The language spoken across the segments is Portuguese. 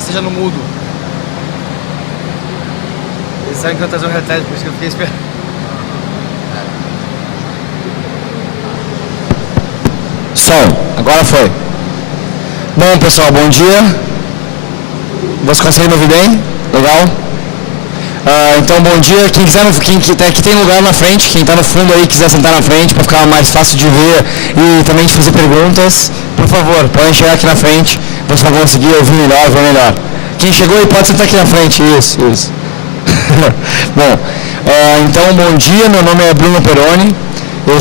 talvez seja no mudo. Eles sabem que eu vou trazer um retalho, por isso que eu fiquei esperando. Som, agora foi. Bom, pessoal, bom dia. Você consegue me ouvir bem? Legal? Então, bom dia. Quem quiser, aqui tem lugar na frente. Quem está no fundo aí, quiser sentar na frente para ficar mais fácil de ver e também de fazer perguntas, por favor, podem chegar aqui na frente. Vocês vão conseguir ouvir melhor, ver melhor. Quem chegou aí pode sentar aqui na frente. Isso. Bom, então, bom dia. Meu nome é Bruno Peroni. Eu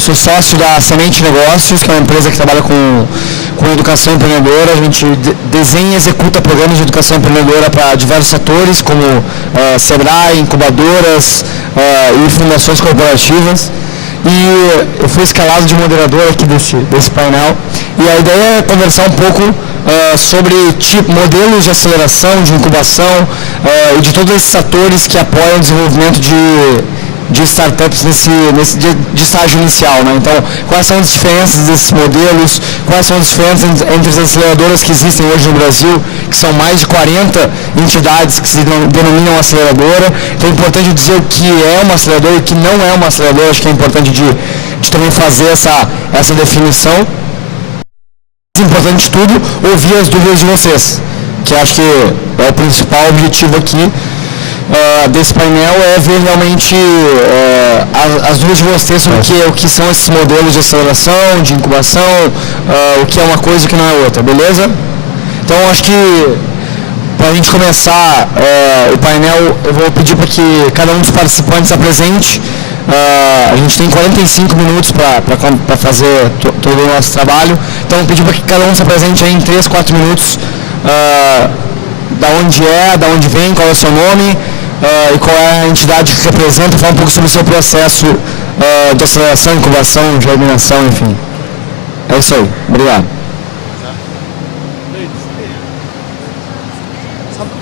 sou sócio da Semente Negócios, que é uma empresa que trabalha com educação empreendedora. A gente desenha e executa programas de educação empreendedora para diversos setores, como Sebrae, incubadoras e fundações corporativas. E eu fui escalado de moderador aqui desse painel. E a ideia é conversar um pouco sobre modelos de aceleração, de incubação e de todos esses atores que apoiam o desenvolvimento de startups de estágio inicial, né? Então, quais são as diferenças desses modelos, quais são as diferenças entre as aceleradoras que existem hoje no Brasil, que são mais de 40 entidades que se denominam aceleradora. Então, é importante dizer o que é uma aceleradora e o que não é uma aceleradora. Acho que é importante de também fazer essa definição. Mais importante de tudo, ouvir as dúvidas de vocês, que acho que é o principal objetivo aqui desse painel, é ver realmente as dúvidas de vocês sobre o que são esses modelos de aceleração, de incubação, o que é uma coisa e o que não é outra, beleza? Então, acho que para a gente começar o painel, eu vou pedir para que cada um dos participantes se apresente. A gente tem 45 minutos para fazer todo o nosso trabalho, então eu pedi para que cada um se apresente aí em 3, 4 minutos, da onde vem, qual é o seu nome, e qual é a entidade que representa, falar um pouco sobre o seu processo de aceleração, incubação, germinação, enfim. É isso aí. Obrigado.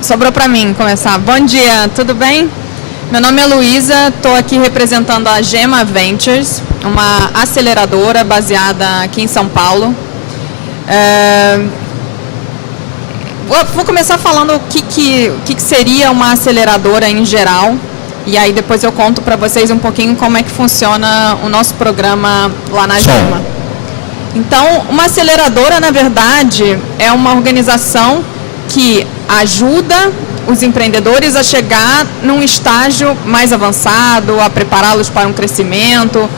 Sobrou para mim começar. Bom dia, tudo bem? Meu nome é Luísa, estou aqui representando a Gema Ventures, uma aceleradora baseada aqui em São Paulo. Vou começar falando o que seria uma aceleradora em geral, e aí depois eu conto para vocês um pouquinho como é que funciona o nosso programa lá na Gema. Então, uma aceleradora, na verdade, é uma organização que ajuda os empreendedores a chegar num estágio mais avançado, a prepará-los para um crescimento,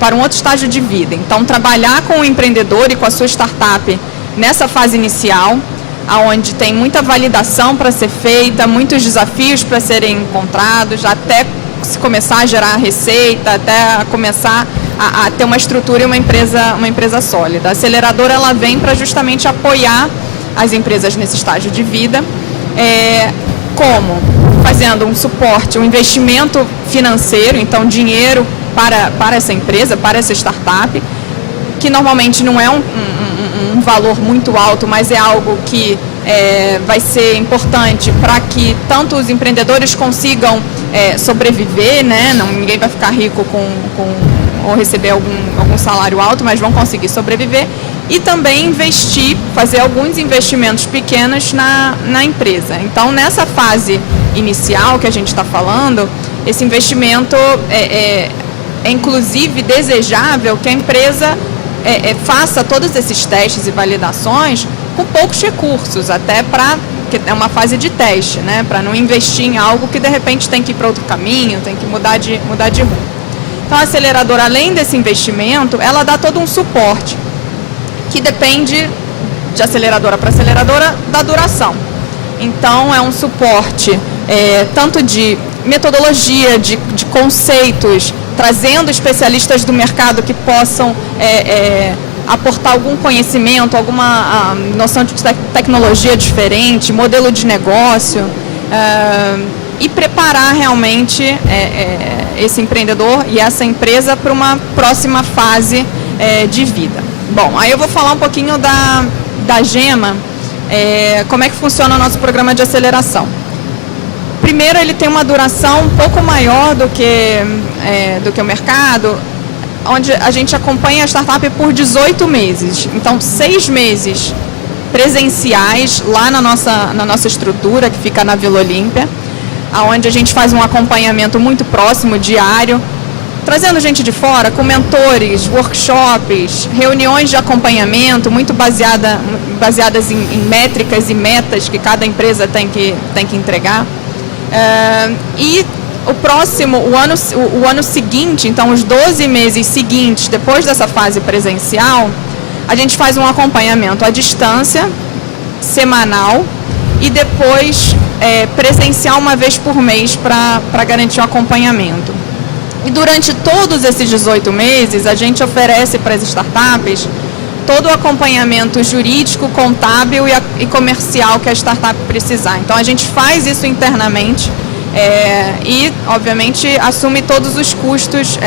para um outro estágio de vida. Então, trabalhar com o empreendedor e com a sua startup nessa fase inicial, onde tem muita validação para ser feita, muitos desafios para serem encontrados, até se começar a gerar receita, até começar a ter uma estrutura e uma empresa sólida. A aceleradora ela vem para justamente apoiar as empresas nesse estágio de vida, como fazendo um suporte, um investimento financeiro, então dinheiro para essa empresa, para essa startup, que normalmente não é um valor muito alto, mas é algo que vai ser importante para que tanto os empreendedores consigam sobreviver, né? Ninguém vai ficar rico ou receber algum salário alto, mas vão conseguir sobreviver, e também investir, fazer alguns investimentos pequenos na empresa. Então, nessa fase inicial que a gente está falando, esse investimento é inclusive desejável que a empresa faça todos esses testes e validações com poucos recursos, até que é uma fase de teste, né? Para não investir em algo que de repente tem que ir para outro caminho, tem que mudar de rumo. Então, a aceleradora, além desse investimento, ela dá todo um suporte, que depende, de aceleradora para aceleradora, da duração. Então, é um suporte tanto de metodologia, de conceitos, trazendo especialistas do mercado que possam aportar algum conhecimento, alguma noção de tecnologia diferente, modelo de negócio, e preparar realmente esse empreendedor e essa empresa para uma próxima fase de vida. Bom, aí eu vou falar um pouquinho da Gema, como é que funciona o nosso programa de aceleração. Primeiro, ele tem uma duração um pouco maior do que o mercado, onde a gente acompanha a startup por 18 meses. Então, 6 meses presenciais lá na nossa estrutura, que fica na Vila Olímpia, onde a gente faz um acompanhamento muito próximo, diário, trazendo gente de fora, com mentores, workshops, reuniões de acompanhamento, muito baseadas em métricas e metas que cada empresa tem que entregar. E o ano seguinte, então os 12 meses seguintes, depois dessa fase presencial, a gente faz um acompanhamento à distância, semanal, e depois presencial uma vez por mês para garantir o acompanhamento. E durante todos esses 18 meses, a gente oferece para as startups todo o acompanhamento jurídico, contábil e comercial que a startup precisar. Então, a gente faz isso internamente e, obviamente, assume todos os custos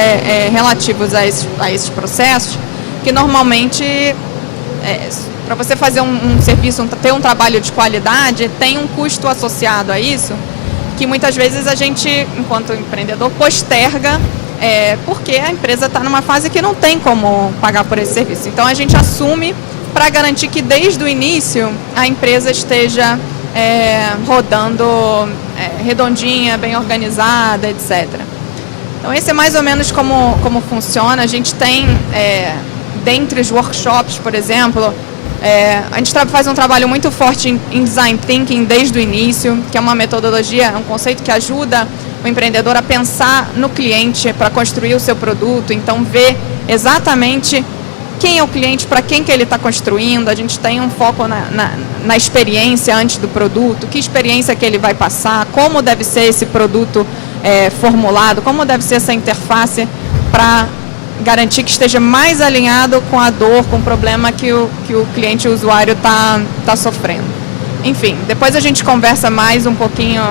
relativos a esses processos, que normalmente, para você fazer um serviço, ter um trabalho de qualidade, tem um custo associado a isso, que muitas vezes a gente, enquanto empreendedor, posterga, porque a empresa está numa fase que não tem como pagar por esse serviço. Então, a gente assume para garantir que, desde o início, a empresa esteja rodando redondinha, bem organizada, etc. Então, esse é mais ou menos como funciona. A gente tem, dentre os workshops, por exemplo, a gente faz um trabalho muito forte em Design Thinking desde o início, que é uma metodologia, um conceito que ajuda o empreendedor a pensar no cliente para construir o seu produto. Então, ver exatamente quem é o cliente, para quem que ele está construindo. A gente tem um foco na experiência antes do produto, que experiência que ele vai passar, como deve ser esse produto formulado, como deve ser essa interface para garantir que esteja mais alinhado com a dor, com o problema que o cliente, o usuário está sofrendo. Enfim, depois a gente conversa mais um pouquinho,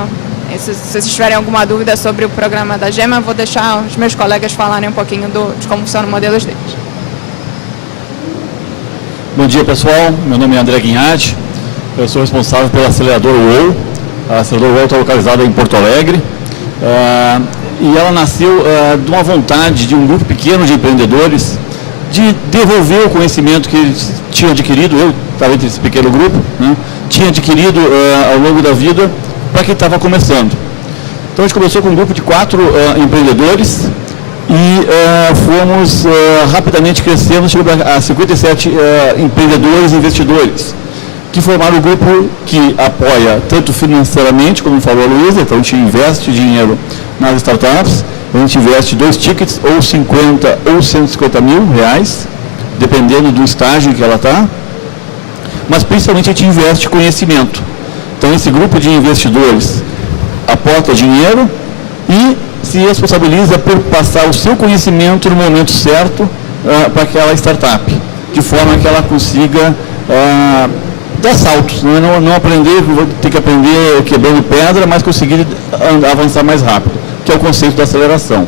se vocês tiverem alguma dúvida sobre o programa da Gema, eu vou deixar os meus colegas falarem um pouquinho de como funciona o modelo deles. Bom dia, pessoal. Meu nome é André Guinhard. Eu sou responsável pela aceleradora UOL. A aceleradora UOL está localizada em Porto Alegre. E ela nasceu de uma vontade de um grupo pequeno de empreendedores de devolver o conhecimento que eles tinham adquirido, eu estava entre esse pequeno grupo, né, tinha adquirido ao longo da vida para quem estava começando. Então a gente começou com um grupo de 4 empreendedores e fomos rapidamente crescendo, chegando a 57 empreendedores e investidores, que formaram o grupo que apoia tanto financeiramente, como falou a Luísa, então a gente investe dinheiro nas startups, a gente investe 2 tickets, ou 50 ou 150 mil reais, dependendo do estágio em que ela está, mas principalmente a gente investe conhecimento. Então esse grupo de investidores aporta dinheiro e se responsabiliza por passar o seu conhecimento no momento certo para aquela startup, de forma que ela consiga dar saltos, né? Não aprender, ter que aprender quebrando pedra, mas conseguir avançar mais rápido, que é o conceito da aceleração.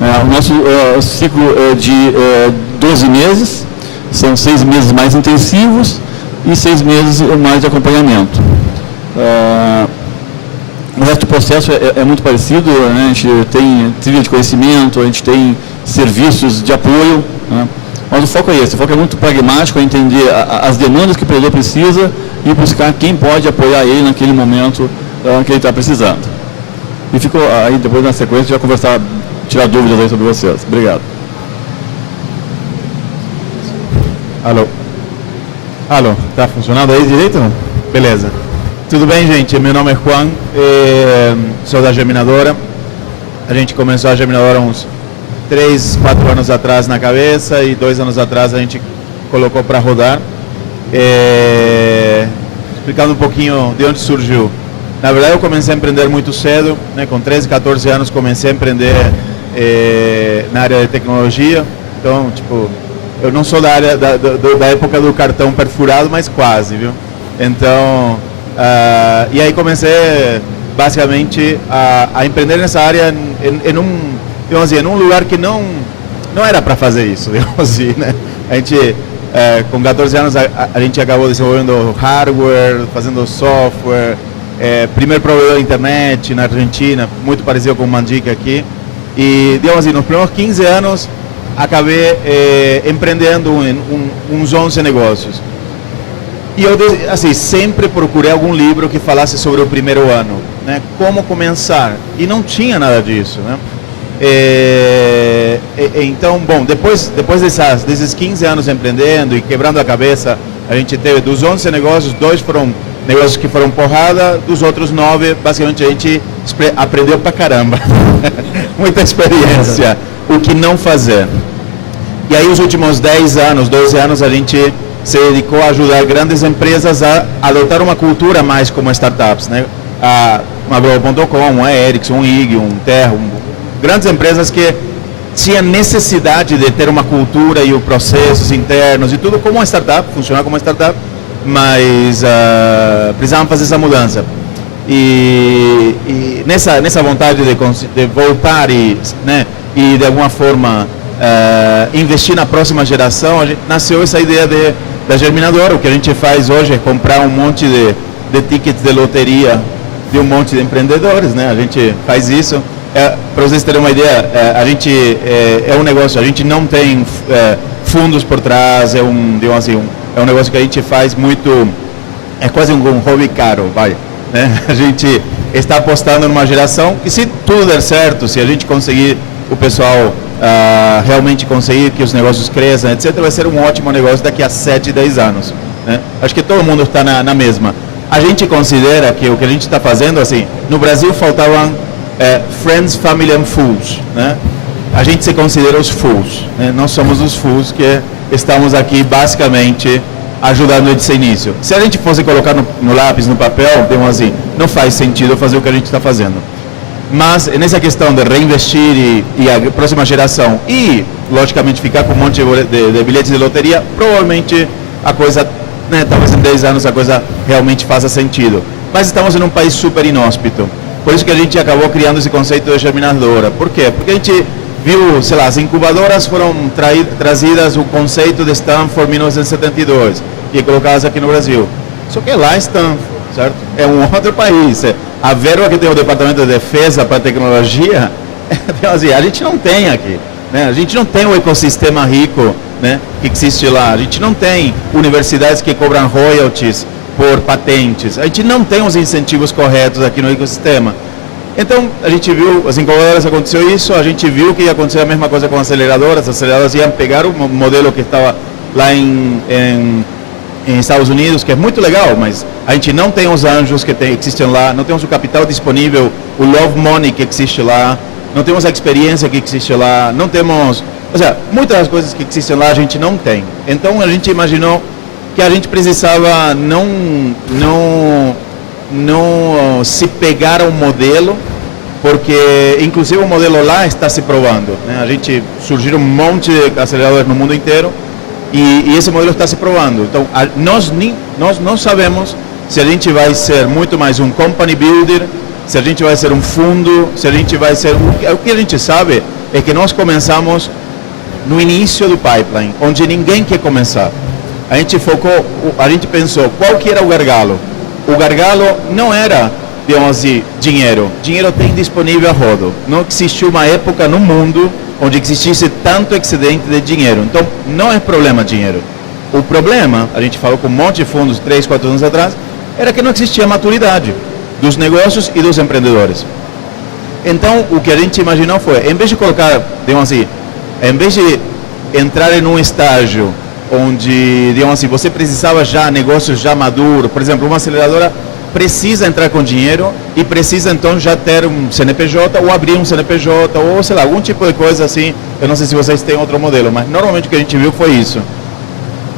O nosso ciclo de 12 meses, são 6 meses mais intensivos e 6 meses mais de acompanhamento. O resto do processo é muito parecido, né? A gente tem trilha de conhecimento, a gente tem serviços de apoio, né? Mas o foco é esse, o foco é muito pragmático, é entender as demandas que o empreendedor precisa e buscar quem pode apoiar ele naquele momento que ele está precisando. E ficou aí, depois na sequência, já conversar, tirar dúvidas aí sobre vocês. Obrigado. Alô, tá funcionando aí direito? Não? Beleza. Tudo bem, gente? Meu nome é Juan, sou da Geminadora. A gente começou a Geminadora uns 3, 4 anos atrás na cabeça e 2 anos atrás a gente colocou para rodar. Explicando um pouquinho de onde surgiu. Na verdade, eu comecei a empreender muito cedo, né? Com 13, 14 anos comecei a empreender na área de tecnologia. Então, tipo, eu não sou da área da época do cartão perfurado, mas quase, viu? Então, e aí comecei basicamente a empreender nessa área em um lugar que não era para fazer isso, digamos assim, né? A gente, com 14 anos, a gente acabou desenvolvendo hardware, fazendo software, primeiro provedor de internet na Argentina, muito parecido com o Mandic aqui. E, digamos assim, nos primeiros 15 anos, acabei empreendendo uns 11 negócios. E eu, assim, sempre procurei algum livro que falasse sobre o primeiro ano, né? Como começar. E não tinha nada disso, né? Então, bom, depois desses 15 anos empreendendo e quebrando a cabeça, a gente teve dos 11 negócios, 2 foram negócios que foram porrada, dos outros 9, basicamente a gente aprendeu pra caramba. Muita experiência, o que não fazer. E aí os últimos 10 anos, 12 anos, a gente se dedicou a ajudar grandes empresas a adotar uma cultura mais como startups, né? Uma Globo.com, a Ericsson, um IG, um Terra, grandes empresas que tinham necessidade de ter uma cultura e os processos internos e tudo como uma startup, funcionar como uma startup, mas precisavam fazer essa mudança. E nessa vontade de voltar e de alguma forma investir na próxima geração, nasceu essa ideia da Germinadora. O que a gente faz hoje é comprar um monte de tickets de loteria de um monte de empreendedores, né? A gente faz isso. Para vocês terem uma ideia, a gente é um negócio, a gente não tem fundos por trás, é um negócio que a gente faz muito, é quase um hobby caro, né? A gente está apostando numa geração que, se tudo der certo, se a gente conseguir, o pessoal realmente conseguir que os negócios cresçam, etc., vai ser um ótimo negócio daqui a 7, 10 anos, né? Acho que todo mundo está na mesma. A gente considera que o que a gente está fazendo, assim, no Brasil faltavam friends, family and fools, né? A gente se considera os fools, né? Nós somos os fools que estamos aqui basicamente ajudando esse início. Se a gente fosse colocar no lápis, no papel, assim, não faz sentido fazer o que a gente está fazendo. Mas nessa questão de reinvestir e a próxima geração e, logicamente, ficar com um monte de bilhetes de loteria, provavelmente a coisa, né, talvez em 10 anos a coisa realmente faça sentido. Mas estamos em um país super inóspito. Por isso que a gente acabou criando esse conceito de germinadora. Por quê? Porque a gente viu, sei lá, as incubadoras foram trazidas, o conceito de Stanford em 1972 e colocadas aqui no Brasil. Só que lá é Stanford, certo? É um outro país. A verba que tem o Departamento de Defesa para tecnologia, a gente não tem aqui, né? A gente não tem o ecossistema rico, né, que existe lá. A gente não tem universidades que cobram royalties por patentes. A gente não tem os incentivos corretos aqui no ecossistema. Então, a gente viu, as incubadoras aconteceu isso, a gente viu que ia acontecer a mesma coisa com as aceleradoras iam pegar o modelo que estava lá em Estados Unidos, que é muito legal, mas a gente não tem os anjos que existem lá, não temos o capital disponível, o love money que existe lá, não temos a experiência que existe lá, não temos, ou seja, muitas das coisas que existem lá a gente não tem. Então, a gente imaginou que a gente precisava não se pegar ao modelo, porque inclusive o modelo lá está se provando, né? A gente surgiram um monte de aceleradores no mundo inteiro e esse modelo está se provando. Então nós não sabemos se a gente vai ser muito mais um company builder, se a gente vai ser um fundo, se a gente vai ser... O que a gente sabe é que nós começamos no início do pipeline, onde ninguém quer começar. A gente pensou qual que era o gargalo. O gargalo não era, digamos assim, dinheiro. Dinheiro tem disponível a rodo. Não existiu uma época no mundo onde existisse tanto excedente de dinheiro. Então, não é problema dinheiro. O problema, a gente falou com um monte de fundos 3, 4 anos atrás, era que não existia maturidade dos negócios e dos empreendedores. Então, o que a gente imaginou foi, em vez de colocar, digamos assim, em vez de entrar em um estágio onde, digamos assim, você precisava já negócios já maduros, por exemplo, uma aceleradora precisa entrar com dinheiro e precisa então já ter um CNPJ ou abrir um CNPJ ou, sei lá, algum tipo de coisa assim. Eu não sei se vocês têm outro modelo, mas normalmente o que a gente viu foi isso.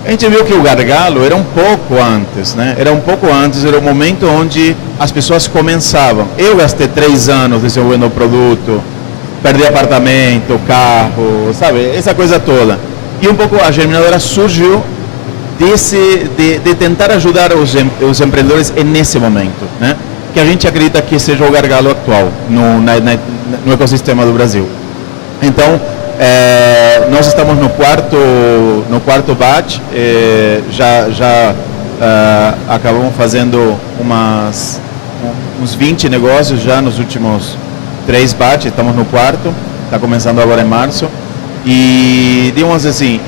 A gente viu que o gargalo era um pouco antes, né? Era o momento onde as pessoas começavam. Eu gastei 3 anos desenvolvendo o produto, perdi apartamento, carro, sabe? Essa coisa toda. E um pouco a Germinadora surgiu de tentar ajudar os empreendedores nesse momento, né? Que a gente acredita que seja o gargalo atual no ecossistema do Brasil. Então, nós estamos no quarto batch, já acabamos fazendo uns 20 negócios já nos últimos 3 batches, estamos no quarto, está começando agora em março. E digamos assim,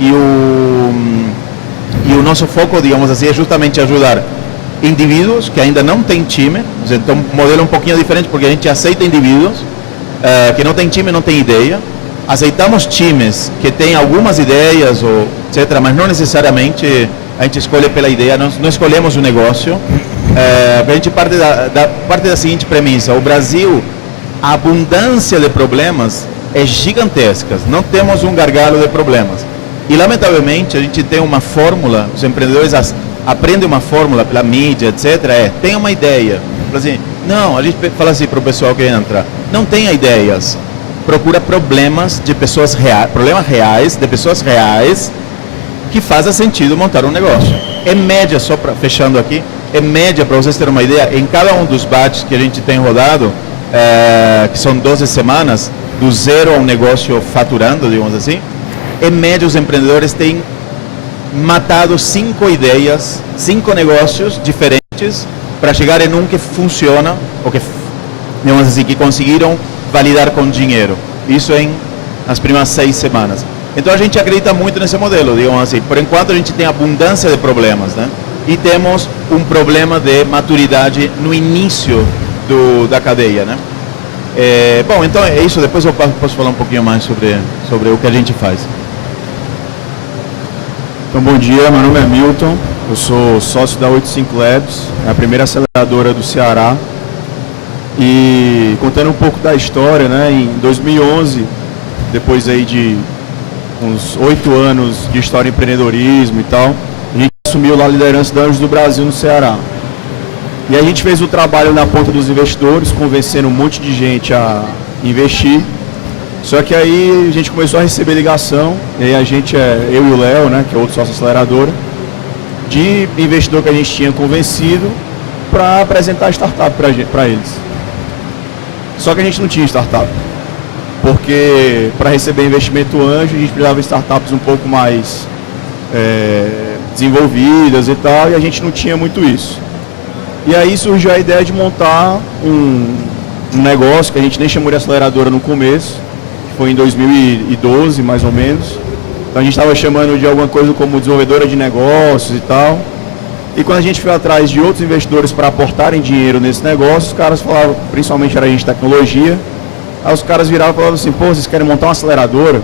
E o nosso foco, digamos assim, é justamente ajudar indivíduos que ainda não têm time. Então, um modelo um pouquinho diferente, porque a gente aceita indivíduos que não têm time, não têm ideia. Aceitamos times que têm algumas ideias, ou etc., mas não necessariamente a gente escolhe pela ideia, não escolhemos o negócio. A gente parte da seguinte premissa: o Brasil, a abundância de problemas é gigantesca, não temos um gargalo de problemas. E, lamentavelmente, a gente tem uma fórmula, os empreendedores aprendem uma fórmula pela mídia, etc., tem uma ideia. Assim, não, a gente fala assim para o pessoal que entra: não tenha ideias, procura problemas de pessoas reais, problemas reais, de pessoas reais, que fazem sentido montar um negócio. Em média, só fechando aqui, em média, para vocês terem uma ideia, em cada um dos batches que a gente tem rodado, que são 12 semanas, do zero ao negócio faturando, digamos assim, em média os empreendedores têm matado 5 ideias, 5 negócios diferentes para chegar em um que funciona, ou que, digamos assim, que conseguiram validar com dinheiro. Isso nas primeiras 6 semanas. Então a gente acredita muito nesse modelo, digamos assim. Por enquanto a gente tem abundância de problemas, né? E temos um problema de maturidade no início da cadeia, né? Bom, então é isso. Depois eu posso falar um pouquinho mais sobre o que a gente faz. Então, bom dia, meu nome é Milton, eu sou sócio da 85 Labs, é a primeira aceleradora do Ceará. E contando um pouco da história, né, em 2011, depois aí de uns 8 anos de história em empreendedorismo e tal, a gente assumiu lá a liderança da Anjos do Brasil no Ceará. E a gente fez o trabalho na ponta dos investidores, convencendo um monte de gente a investir. Só que aí a gente começou a receber ligação, e aí a gente, eu e o Léo, né, que é outro sócio aceleradora, de investidor que a gente tinha convencido para apresentar a startup para eles. Só que a gente não tinha startup, porque para receber investimento anjo a gente precisava de startups um pouco mais desenvolvidas e tal, e a gente não tinha muito isso. E aí surgiu a ideia de montar um negócio que a gente nem chamou de aceleradora no começo, foi em 2012, mais ou menos. Então a gente estava chamando de alguma coisa como desenvolvedora de negócios e tal. E quando a gente foi atrás de outros investidores para aportarem dinheiro nesse negócio, os caras falavam, principalmente era a gente de tecnologia, aí os caras viravam e falavam assim: pô, vocês querem montar uma aceleradora?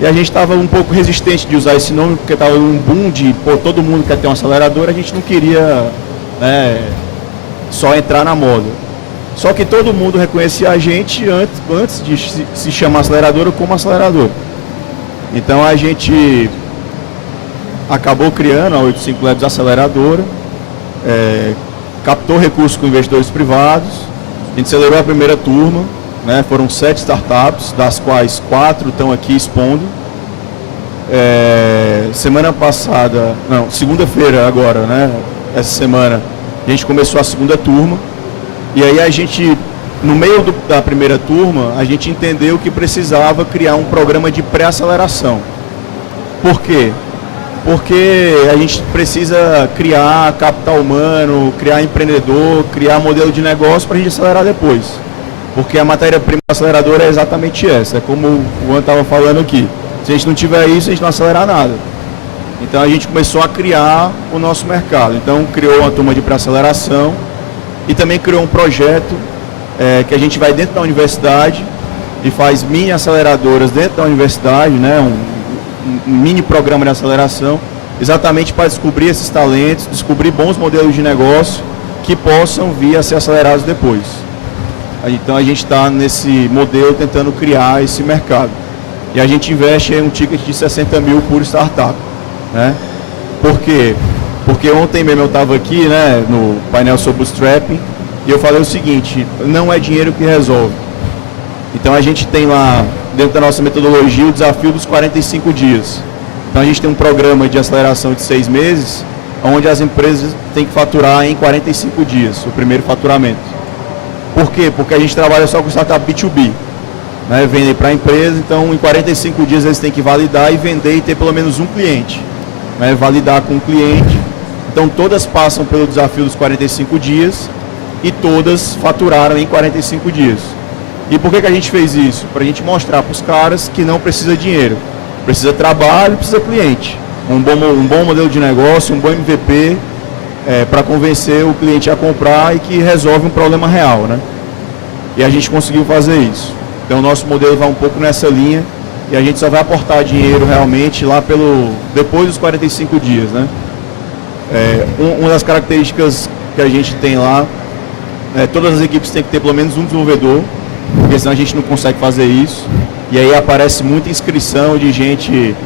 E a gente estava um pouco resistente de usar esse nome, porque estava um boom de, pô, todo mundo quer ter uma aceleradora, a gente não queria, né, só entrar na moda. Só que todo mundo reconhecia a gente antes de se chamar aceleradora como acelerador. Então a gente acabou criando a 85 Labs aceleradora, captou recursos com investidores privados, a gente acelerou a primeira turma, né, foram 7 startups, das quais 4 estão aqui expondo. Semana passada, não, segunda-feira agora, né, essa semana, a gente começou a segunda turma. E aí a gente, no meio da primeira turma, a gente entendeu que precisava criar um programa de pré-aceleração. Por quê? Porque a gente precisa criar capital humano, criar empreendedor, criar modelo de negócio para a gente acelerar depois. Porque a matéria-prima aceleradora é exatamente essa, é como o Juan estava falando aqui. Se a gente não tiver isso, a gente não acelerar nada. Então a gente começou a criar o nosso mercado. Então criou uma turma de pré-aceleração, e também criou um projeto que a gente vai dentro da universidade e faz mini aceleradoras dentro da universidade, né, um mini programa de aceleração, exatamente para descobrir esses talentos, descobrir bons modelos de negócio que possam vir a ser acelerados depois. Então a gente está nesse modelo tentando criar esse mercado. E a gente investe em um ticket de 60 mil por startup, né? Por quê? Porque ontem mesmo eu estava aqui, né, no painel sobre bootstrapping, e eu falei o seguinte: não é dinheiro que resolve. Então a gente tem lá, dentro da nossa metodologia, o desafio dos 45 dias. Então a gente tem um programa de aceleração de 6 meses, onde as empresas têm que faturar em 45 dias, o primeiro faturamento. Por quê? Porque a gente trabalha só com startup B2B, né, vender para a empresa, então em 45 dias eles têm que validar e vender e ter pelo menos um cliente, né, validar com o cliente. Então todas passam pelo desafio dos 45 dias e todas faturaram em 45 dias. E por que a gente fez isso? Para a gente mostrar para os caras que não precisa dinheiro, precisa trabalho, precisa cliente. um bom modelo de negócio, um bom MVP, para convencer o cliente a comprar e que resolve um problema real, né? E a gente conseguiu fazer isso. Então o nosso modelo vai um pouco nessa linha e a gente só vai aportar dinheiro realmente lá depois dos 45 dias, né? Uma das características que a gente tem lá, todas as equipes têm que ter pelo menos um desenvolvedor, porque senão a gente não consegue fazer isso. E aí aparece muita inscrição de gente,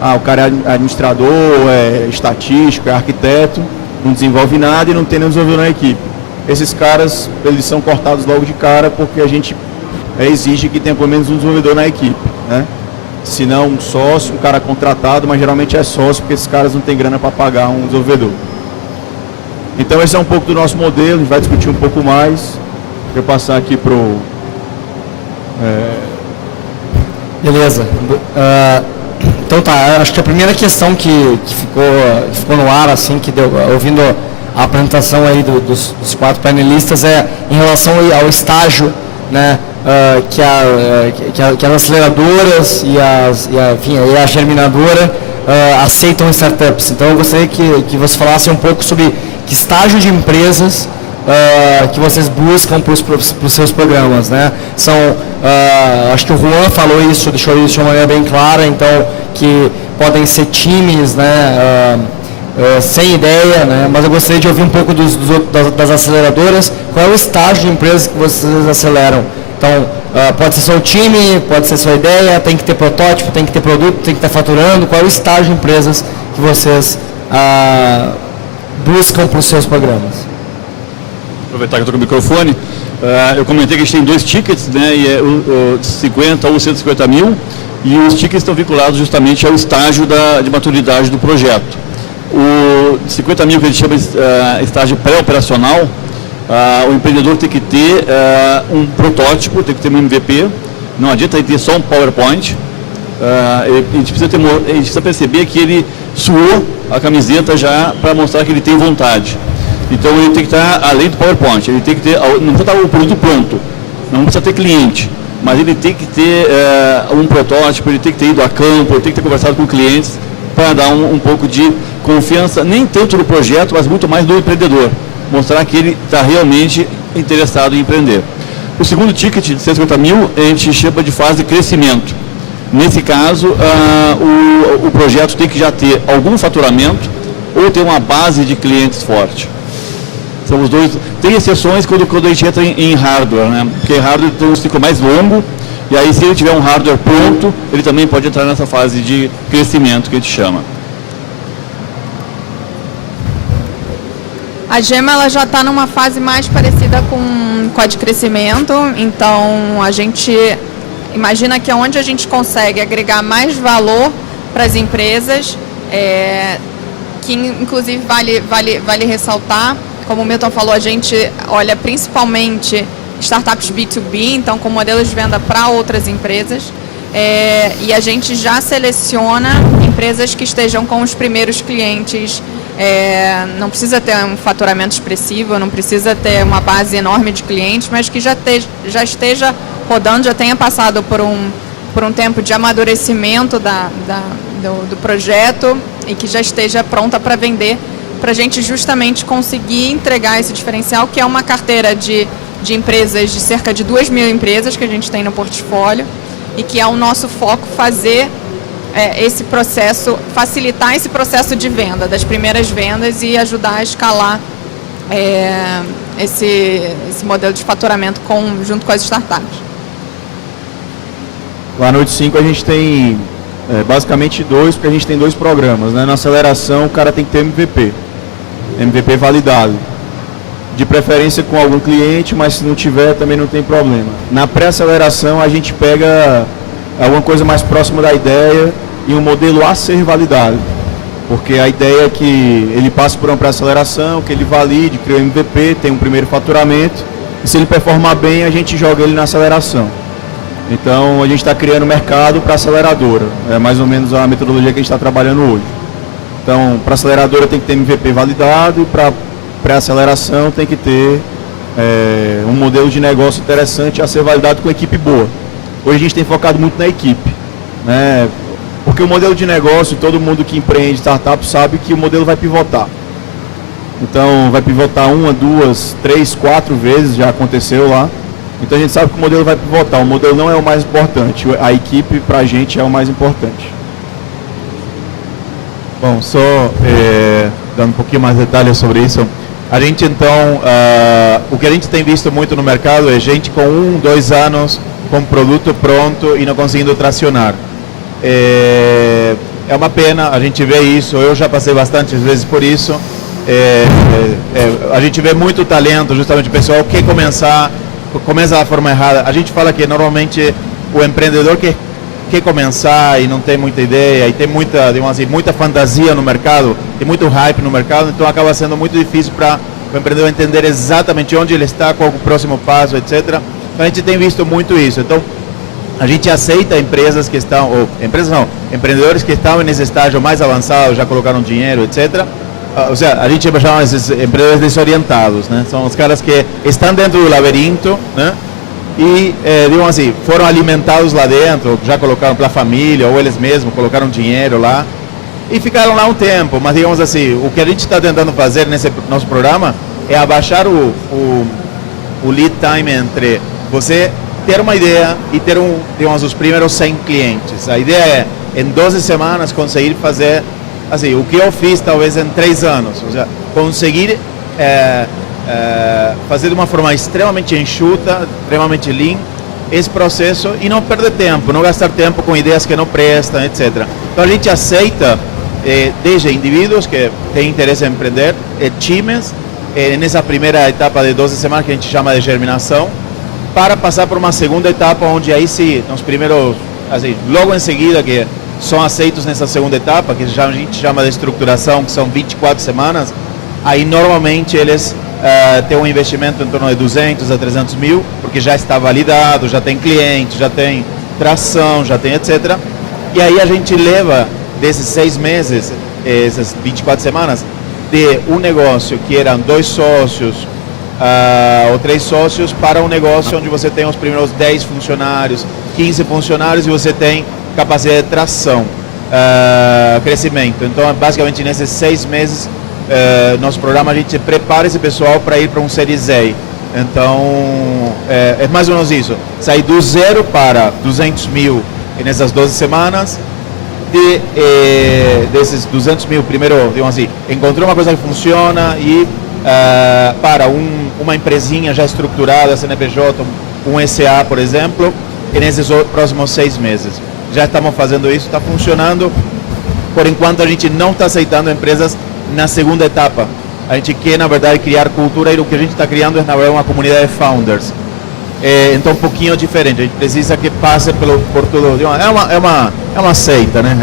o cara é administrador, é estatístico, é arquiteto, não desenvolve nada e não tem nenhum desenvolvedor na equipe. Esses caras, eles são cortados logo de cara porque a gente exige que tenha pelo menos um desenvolvedor na equipe, né? Se não um sócio, um cara contratado, mas geralmente é sócio porque esses caras não têm grana para pagar um desenvolvedor. Então esse é um pouco do nosso modelo, a gente vai discutir um pouco mais. Vou passar aqui para o... Beleza. Então tá, acho que a primeira questão que ficou no ar, assim, que deu, ouvindo a apresentação aí dos 4 panelistas, é em relação ao estágio, né, que as aceleradoras e a germinadora aceitam startups. Então eu gostaria que você falasse um pouco sobre que estágio de empresas que vocês buscam para os seus programas, né? Acho que o Juan falou isso, deixou isso de uma maneira bem clara, então, que podem ser times, né, sem ideia, né? Mas eu gostaria de ouvir um pouco das aceleradoras, qual é o estágio de empresas que vocês aceleram. Então, pode ser só o time, pode ser só a ideia, tem que ter protótipo, tem que ter produto, tem que estar faturando, qual é o estágio de empresas que vocês buscam para os seus programas? Aproveitar que eu estou com o microfone, eu comentei que a gente tem 2 tickets, né, e é o 50 ou 150 mil, e os tickets estão vinculados justamente ao estágio de maturidade do projeto. O 50 mil, que a gente chama de estágio pré-operacional, o empreendedor tem que ter um protótipo, tem que ter um MVP, não adianta ele ter só um PowerPoint, a gente precisa perceber que ele suou a camiseta já para mostrar que ele tem vontade. Então ele tem que estar, além do PowerPoint, ele tem que ter, não precisa estar o produto pronto, não precisa ter cliente, mas ele tem que ter um protótipo, ele tem que ter ido a campo, ele tem que ter conversado com clientes para dar um pouco de confiança, nem tanto no projeto, mas muito mais no empreendedor, mostrar que ele está realmente interessado em empreender. O segundo ticket de 150 mil a gente chama de fase de crescimento. Nesse caso, o projeto tem que já ter algum faturamento ou ter uma base de clientes forte. São os dois. Tem exceções quando a gente entra em hardware, né? Porque hardware tem um ciclo mais longo, e aí se ele tiver um hardware pronto, ele também pode entrar nessa fase de crescimento que a gente chama. A Gema ela já está numa fase mais parecida com a de crescimento, então a gente imagina que é onde a gente consegue agregar mais valor para as empresas, que inclusive vale ressaltar, como o Milton falou, a gente olha principalmente startups B2B, então com modelos de venda para outras empresas, e a gente já seleciona empresas que estejam com os primeiros clientes. Não precisa ter um faturamento expressivo, não precisa ter uma base enorme de clientes, mas que já esteja rodando, já tenha passado por um tempo de amadurecimento do projeto e que já esteja pronta para vender, para a gente justamente conseguir entregar esse diferencial, que é uma carteira de empresas, de cerca de 2.000 empresas que a gente tem no portfólio, e que é o nosso foco fazer esse processo, facilitar esse processo de venda, das primeiras vendas, e ajudar a escalar esse modelo de faturamento junto com as startups. Lá no 5 a gente tem basicamente 2, porque a gente tem 2 programas, né? Na aceleração o cara tem que ter MVP validado, de preferência com algum cliente, mas se não tiver também não tem problema. Na pré-aceleração a gente pega alguma coisa mais próxima da ideia e um modelo a ser validado, porque a ideia é que ele passe por uma pré-aceleração, que ele valide, cria um MVP, tem um primeiro faturamento, e se ele performar bem a gente joga ele na aceleração. Então a gente está criando mercado para aceleradora, é mais ou menos a metodologia que a gente está trabalhando hoje. Então para aceleradora tem que ter MVP validado, e para pré-aceleração tem que ter um modelo de negócio interessante a ser validado com equipe boa. Hoje a gente tem focado muito na equipe, né? Porque o modelo de negócio, todo mundo que empreende startup sabe que o modelo vai pivotar. Então, vai pivotar 1, 2, 3, 4 vezes, já aconteceu lá. Então, a gente sabe que o modelo vai pivotar. O modelo não é o mais importante. A equipe, para a gente, é o mais importante. Bom, só dando um pouquinho mais de detalhes sobre isso. A gente, então, o que a gente tem visto muito no mercado é gente com 1, 2 anos com produto pronto e não conseguindo tracionar. É uma pena, a gente vê isso, eu já passei bastantes vezes por isso. A gente vê muito talento, justamente o pessoal que começa da forma errada. A gente fala que normalmente o empreendedor que quer começar e não tem muita ideia e tem muita, digamos assim, muita fantasia no mercado, tem muito hype no mercado, então acaba sendo muito difícil para o empreendedor entender exatamente onde ele está, qual é o próximo passo, etc. Então a gente tem visto muito isso. Então a gente aceita empresas que estão, ou empresas não, empreendedores que estão nesse estágio mais avançado, já colocaram dinheiro, etc. Ou seja, a gente chama esses empreendedores desorientados, né? São os caras que estão dentro do labirinto, né? E, digamos assim, foram alimentados lá dentro, já colocaram pela família, ou eles mesmos colocaram dinheiro lá, e ficaram lá um tempo. Mas, digamos assim, o que a gente está tentando fazer nesse nosso programa é abaixar o lead time entre você ter uma ideia e ter, digamos, os primeiros 100 clientes. A ideia é, em 12 semanas, conseguir fazer, assim, o que eu fiz talvez em 3 anos. Ou seja, conseguir fazer de uma forma extremamente enxuta, extremamente lean, esse processo e não perder tempo, não gastar tempo com ideias que não prestam, etc. Então a gente aceita desde indivíduos que têm interesse em empreender, times, nessa primeira etapa de 12 semanas que a gente chama de germinação, para passar por uma segunda etapa onde aí sim, nos primeiros, assim, logo em seguida que são aceitos nessa segunda etapa, que a gente chama de estruturação, que são 24 semanas, aí normalmente eles tem um investimento em torno de 200 a 300 mil, porque já está validado, já tem cliente, já tem tração, já tem etc. E aí a gente leva desses 6 meses, essas 24 semanas, de um negócio que eram 2 sócios ou 3 sócios para um negócio onde você tem os primeiros 10 funcionários, 15 funcionários e você tem capacidade de tração, crescimento. Então, basicamente, nesses 6 meses, nosso programa, a gente prepara esse pessoal para ir para um Series A. Então, é mais ou menos isso. Sair do 0 para 200 mil nessas 12 semanas. Desses 200 mil, primeiro, digamos assim, encontrou uma coisa que funciona e para uma empresinha já estruturada, CNPJ, um SA, por exemplo, e nesses próximos 6 meses. Já estamos fazendo isso, está funcionando. Por enquanto, a gente não está aceitando empresas na segunda etapa. A gente quer, na verdade, criar cultura e o que a gente está criando é, na verdade, uma comunidade de founders. Então, um pouquinho diferente. A gente precisa que passe por tudo. É uma seita, né?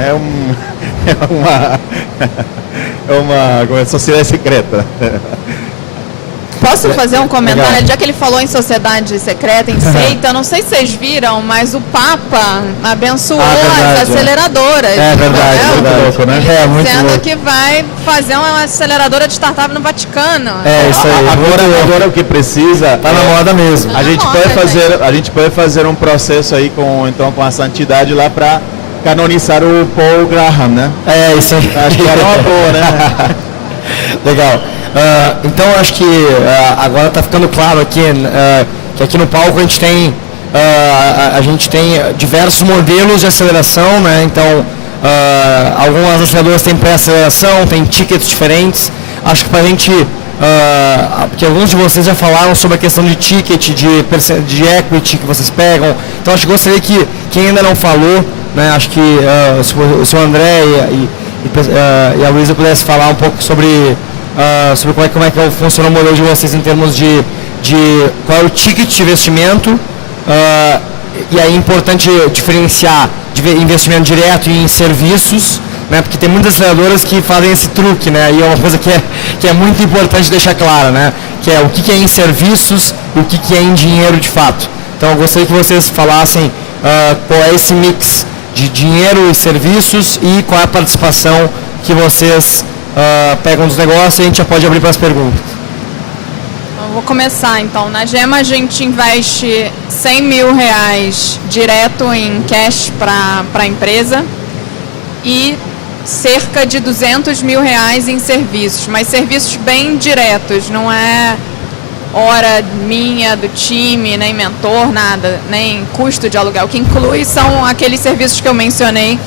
É uma sociedade secreta. Posso fazer um comentário? Já que ele falou em sociedade secreta, em seita, não sei se vocês viram, mas o Papa abençoou as aceleradoras. É verdade, louco, né? Muito dizendo louco. que vai fazer uma aceleradora de startup no Vaticano. Isso aí. Agora o que precisa... Tá na moda mesmo. A gente pode fazer um processo aí com a santidade lá para canonizar o Paul Graham, né? Isso aí. Acho que era uma boa, né? Legal. Então, acho que agora está ficando claro aqui que aqui no palco a gente tem diversos modelos de aceleração, né? Então, algumas aceleradoras têm pré-aceleração, tem tickets diferentes. Acho que para a gente, porque alguns de vocês já falaram sobre a questão de ticket, de equity que vocês pegam. Então, acho que gostaria que quem ainda não falou, né? Acho que se o André e a Luísa pudessem falar um pouco sobre como é que funciona o modelo de vocês em termos de qual é o ticket de investimento, e aí é importante diferenciar de investimento direto em serviços, né, porque tem muitas aceleradoras que fazem esse truque, né, e é uma coisa que é muito importante deixar clara, né, que é o que é em serviços e o que é em dinheiro de fato. Então eu gostaria que vocês falassem qual é esse mix de dinheiro e serviços e qual é a participação que vocês pegam dos negócios, e a gente já pode abrir para as perguntas. Eu vou começar então. Na Gema a gente investe 100 mil reais direto em cash para a empresa e cerca de R$200 mil em serviços, mas serviços bem diretos, não é hora minha, do time, nem mentor, nada, nem custo de aluguel. O que inclui são aqueles serviços que eu mencionei,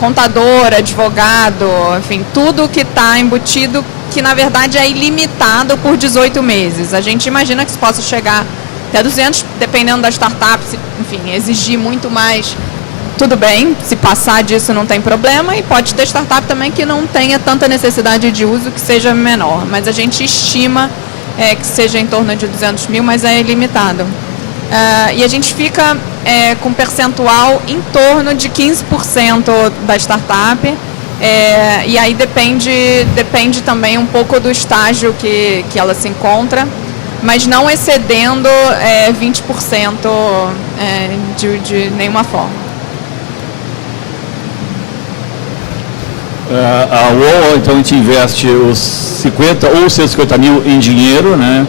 contador, advogado, enfim, tudo que está embutido, que na verdade é ilimitado por 18 meses. A gente imagina que isso possa chegar até 200, dependendo da startup, enfim, exigir muito mais. Tudo bem, se passar disso não tem problema, e pode ter startup também que não tenha tanta necessidade de uso, que seja menor, mas a gente estima que seja em torno de 200 mil, mas é ilimitado. E a gente fica com percentual em torno de 15% da startup, e aí depende também um pouco do estágio que ela se encontra, mas não excedendo 20% de nenhuma forma. A UOL, então, a gente investe os 50 ou 150 mil em dinheiro, né?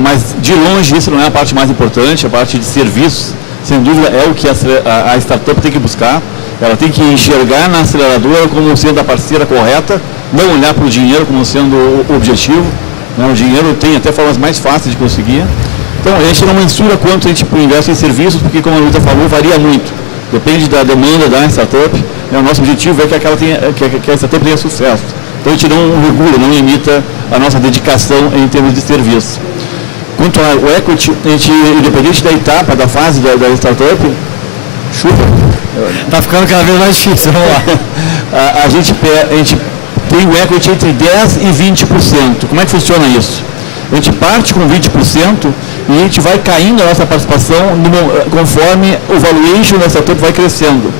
Mas de longe isso não é a parte mais importante, a parte de serviços, sem dúvida, é o que a startup tem que buscar. Ela tem que enxergar na aceleradora como sendo a parceira correta, não olhar para o dinheiro como sendo o objetivo, né? O dinheiro tem até formas mais fáceis de conseguir. Então, a gente não mensura quanto a gente investe em serviços, porque, como a Luísa falou, varia muito. Depende da demanda da startup. O nosso objetivo é que a startup tenha sucesso. Então a gente não regula, não limita a nossa dedicação em termos de serviço. Quanto ao equity, a gente, independente da etapa, da fase da startup, Está ficando cada vez mais difícil, vamos lá. a gente tem o equity entre 10% e 20%. Como é que funciona isso? A gente parte com 20% e a gente vai caindo a nossa participação conforme o valuation da startup vai crescendo.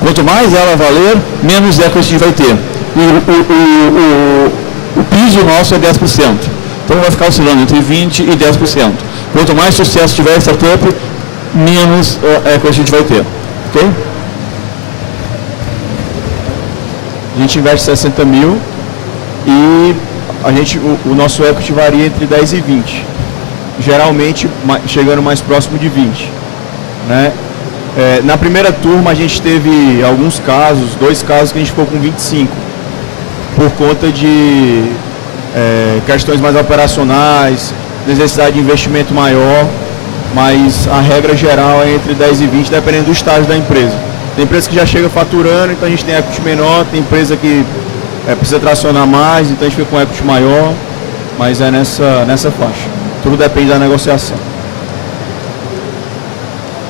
Quanto mais ela valer, menos equity a gente vai ter. E o piso nosso é 10%. Então vai ficar oscilando entre 20% e 10%. Quanto mais sucesso tiver a startup, menos equity a gente vai ter. Ok? A gente investe 60 mil e o nosso equity varia entre 10 e 20. Geralmente chegando mais próximo de 20. Né? Na primeira turma a gente teve alguns casos, 2 casos que a gente ficou com 25, por conta de questões mais operacionais, necessidade de investimento maior, mas a regra geral é entre 10 e 20, dependendo do estágio da empresa. Tem empresa que já chega faturando, então a gente tem equity menor, tem empresa que precisa tracionar mais, então a gente fica com equity maior, mas é nessa faixa. Tudo depende da negociação.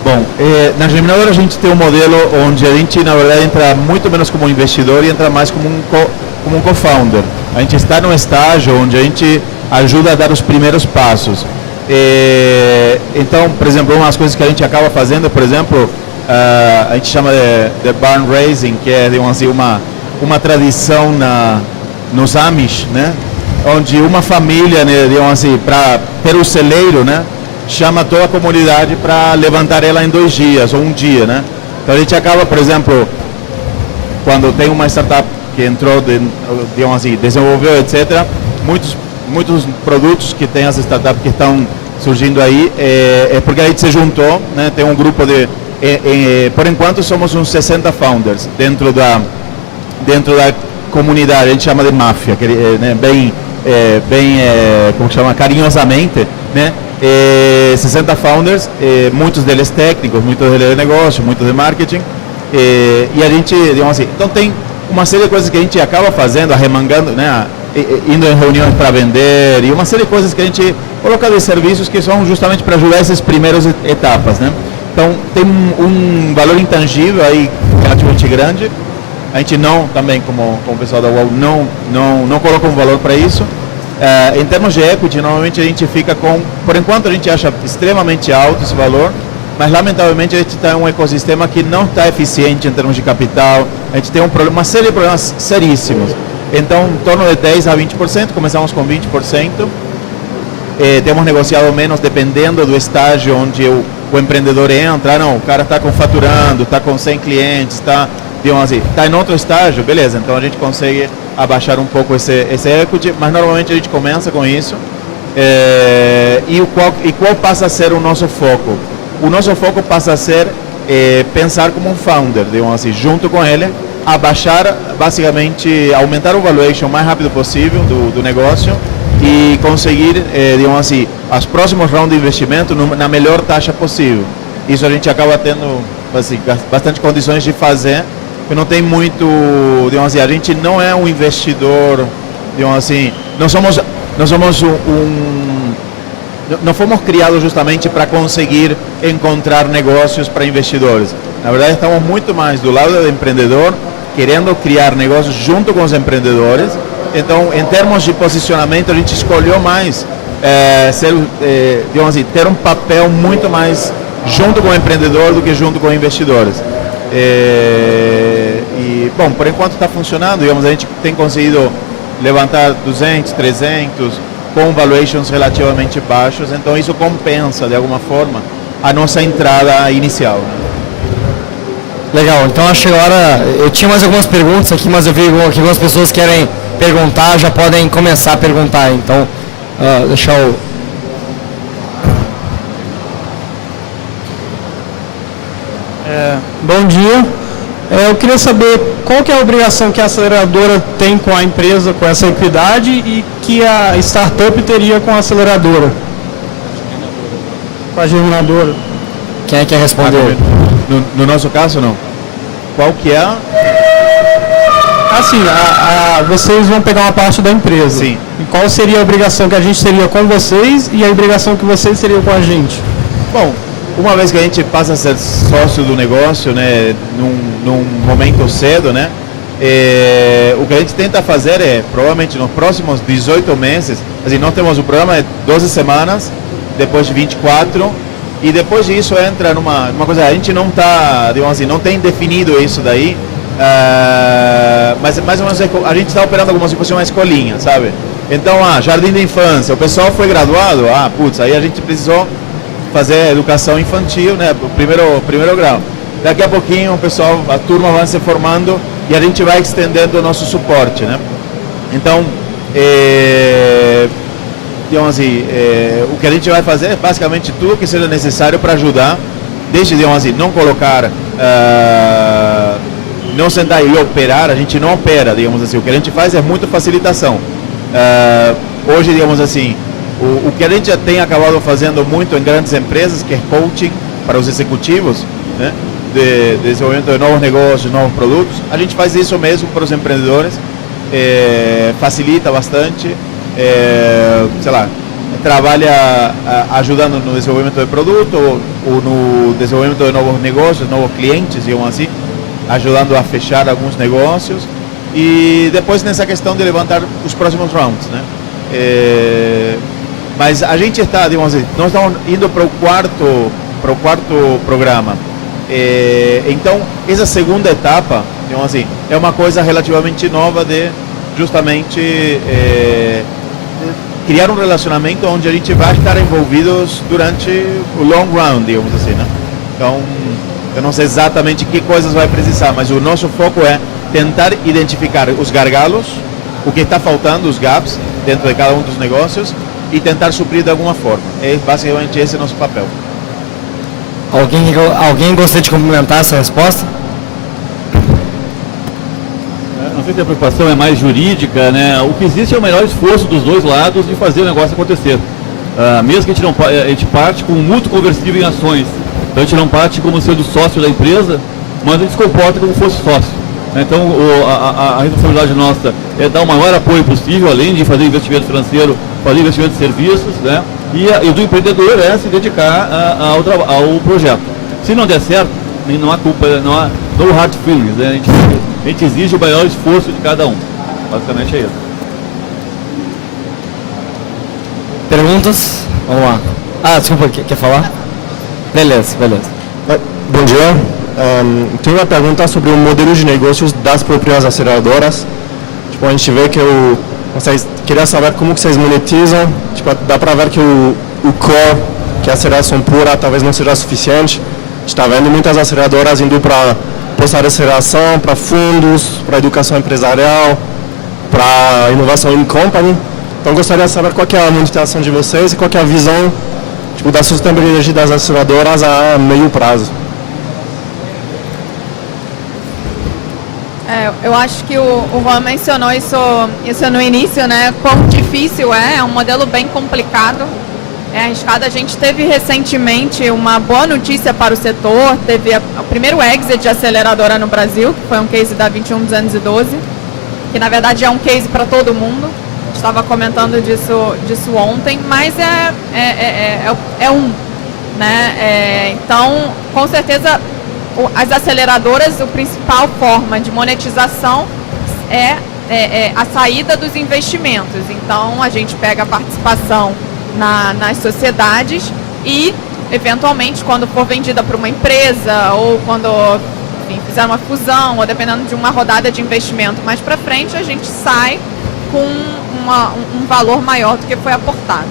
Bom, na Germinadora a gente tem um modelo onde a gente, na verdade, entra muito menos como investidor e entra mais como um co-founder. A gente está num estágio onde a gente ajuda a dar os primeiros passos. Então, por exemplo, uma das coisas que a gente acaba fazendo, por exemplo, a gente chama de barn raising, que é uma tradição nos Amish, né? Onde uma família, né, para ter o celeiro, né, chama toda a comunidade para levantar ela em 2 dias ou 1 dia, né? Então a gente acaba, por exemplo, quando tem uma startup que entrou, desenvolveu, etc., muitos produtos que tem as startups que estão surgindo aí, é porque a gente se juntou, né? Tem um grupo de, por enquanto somos uns 60 founders dentro da comunidade, a gente chama de máfia, que, né, como chama, carinhosamente, né? 60 founders, muitos deles técnicos, muitos deles de negócio, muitos de marketing, e a gente, digamos assim, então tem uma série de coisas que a gente acaba fazendo, arremangando, né, indo em reuniões para vender, e uma série de coisas que a gente coloca de serviços que são justamente para ajudar essas primeiras etapas, né? Então tem um valor intangível aí relativamente grande. A gente não, também como o pessoal da UOL, não coloca um valor para isso. Em termos de equity, normalmente a gente fica com, por enquanto a gente acha extremamente alto esse valor, mas lamentavelmente a gente está em um ecossistema que não está eficiente em termos de capital, a gente tem uma série de problemas seríssimos. Então, em torno de 10% a 20%, começamos com 20%, temos negociado menos dependendo do estágio onde o empreendedor entra. Não, o cara está faturando, está com 100 clientes, está em outro estágio, beleza, então a gente consegue abaixar um pouco esse equity, mas normalmente a gente começa com isso. E qual passa a ser o nosso foco? O nosso foco passa a ser pensar como um founder, digamos assim, junto com ele, abaixar, basicamente, aumentar o valuation o mais rápido possível do negócio e conseguir, digamos assim, os próximos rounds de investimento na melhor taxa possível. Isso a gente acaba tendo assim, bastante condições de fazer, porque não tem muito, digamos assim, a gente não é um investidor, digamos assim, não somos não fomos criados justamente para conseguir encontrar negócios para investidores. Na verdade, estamos muito mais do lado do empreendedor, querendo criar negócios junto com os empreendedores. Então, em termos de posicionamento, a gente escolheu mais digamos assim, ter um papel muito mais junto com o empreendedor do que junto com investidores. E, bom, por enquanto está funcionando. Digamos, a gente tem conseguido levantar 200, 300 com valuations relativamente baixos, então isso compensa de alguma forma a nossa entrada inicial, né? Legal, então acho que agora eu tinha mais algumas perguntas aqui, mas eu vi que algumas pessoas querem perguntar, já podem começar a perguntar, então deixa eu... Bom dia. Eu queria saber qual que é a obrigação que a aceleradora tem com a empresa, com essa equidade, e que a startup teria com a aceleradora. Com a germinadora. Quem é que quer responder? No nosso caso, não. Qual que é? Assim, vocês vão pegar uma parte da empresa. Sim. E qual seria a obrigação que a gente teria com vocês e a obrigação que vocês teriam com a gente? Bom, uma vez que a gente passa a ser sócio do negócio, né, num momento cedo, né, o que a gente tenta fazer é, provavelmente nos próximos 18 meses, assim, nós temos o programa de 12 semanas, depois de 24, e depois disso entra numa coisa, a gente não está, digamos assim, não tem definido isso daí, mas mais ou menos a gente está operando como se fosse uma escolinha, sabe? Então, jardim de infância, o pessoal foi graduado, aí a gente precisou fazer educação infantil, né, primeiro grau. Daqui a pouquinho o pessoal, a turma vai se formando e a gente vai estendendo o nosso suporte, né? Então, digamos assim, o que a gente vai fazer é basicamente tudo que seja necessário para ajudar, desde, digamos assim, não colocar, não sentar e operar, a gente não opera, digamos assim, o que a gente faz é muito facilitação. Hoje, digamos assim, o que a gente já tem acabado fazendo muito em grandes empresas, que é coaching para os executivos, né, de desenvolvimento de novos negócios, novos produtos, a gente faz isso mesmo para os empreendedores, facilita bastante, sei lá, trabalha ajudando no desenvolvimento de produto ou no desenvolvimento de novos negócios, novos clientes, digamos assim, ajudando a fechar alguns negócios e depois nessa questão de levantar os próximos rounds, né? Mas a gente está, digamos assim, nós estamos indo para o quarto programa. Então, essa segunda etapa, digamos assim, é uma coisa relativamente nova de justamente criar um relacionamento onde a gente vai estar envolvidos durante o long run, digamos assim, né? Então, eu não sei exatamente que coisas vai precisar, mas o nosso foco é tentar identificar os gargalos, o que está faltando, os gaps dentro de cada um dos negócios e tentar suprir de alguma forma. Basicamente esse é o nosso papel. Alguém gostaria de complementar essa resposta? Não sei se a preocupação é mais jurídica, né? O que existe é o melhor esforço dos dois lados de fazer o negócio acontecer. Mesmo que a gente parte com um mútuo conversível em ações. Então a gente não parte como sendo sócio da empresa, mas a gente se comporta como fosse sócio. Então a responsabilidade nossa é dar o maior apoio possível, além de fazer investimento financeiro, fazer investimento de serviços, né? E do empreendedor é se dedicar ao projeto. Se não der certo, não há culpa, não há no hard feelings, né? A gente exige o maior esforço de cada um. Basicamente é isso. Perguntas? Vamos lá. Desculpa, quer falar? Beleza. Bom dia. Tenho uma pergunta sobre o modelo de negócios das próprias aceleradoras. Tipo, a gente vê que vocês queria saber como que vocês monetizam. Tipo, dá para ver que o core, que é a aceleração pura, talvez não seja suficiente. A gente está vendo muitas aceleradoras indo para postar de aceleração, para fundos, para educação empresarial, para inovação in company. Então, gostaria de saber qual que é a monetização de vocês e qual que é a visão, tipo, da sustentabilidade das aceleradoras a meio prazo. Eu acho que o Juan mencionou isso no início, né? Quão difícil é um modelo bem complicado, é arriscado. A gente teve recentemente uma boa notícia para o setor, teve o primeiro exit de aceleradora no Brasil, que foi um case da 21.212, que na verdade é um case para todo mundo. Estava comentando disso ontem, mas é um, né? Então, com certeza, as aceleradoras, a principal forma de monetização é a saída dos investimentos. Então, a gente pega a participação nas sociedades e, eventualmente, quando for vendida para uma empresa ou quando, enfim, fizer uma fusão ou dependendo de uma rodada de investimento mais para frente, a gente sai com um valor maior do que foi aportado,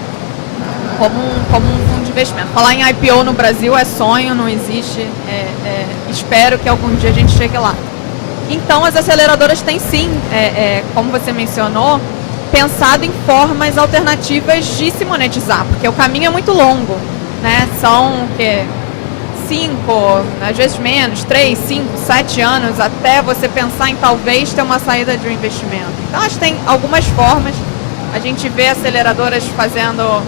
como um fundo de investimento. Falar em IPO no Brasil é sonho, não existe, espero que algum dia a gente chegue lá. Então, as aceleradoras têm sim, como você mencionou, pensado em formas alternativas de se monetizar, porque o caminho é muito longo, né? São 5, às vezes menos, 3, 5, 7 anos até você pensar em talvez ter uma saída de um investimento. Então, acho que tem algumas formas. A gente vê aceleradoras fazendo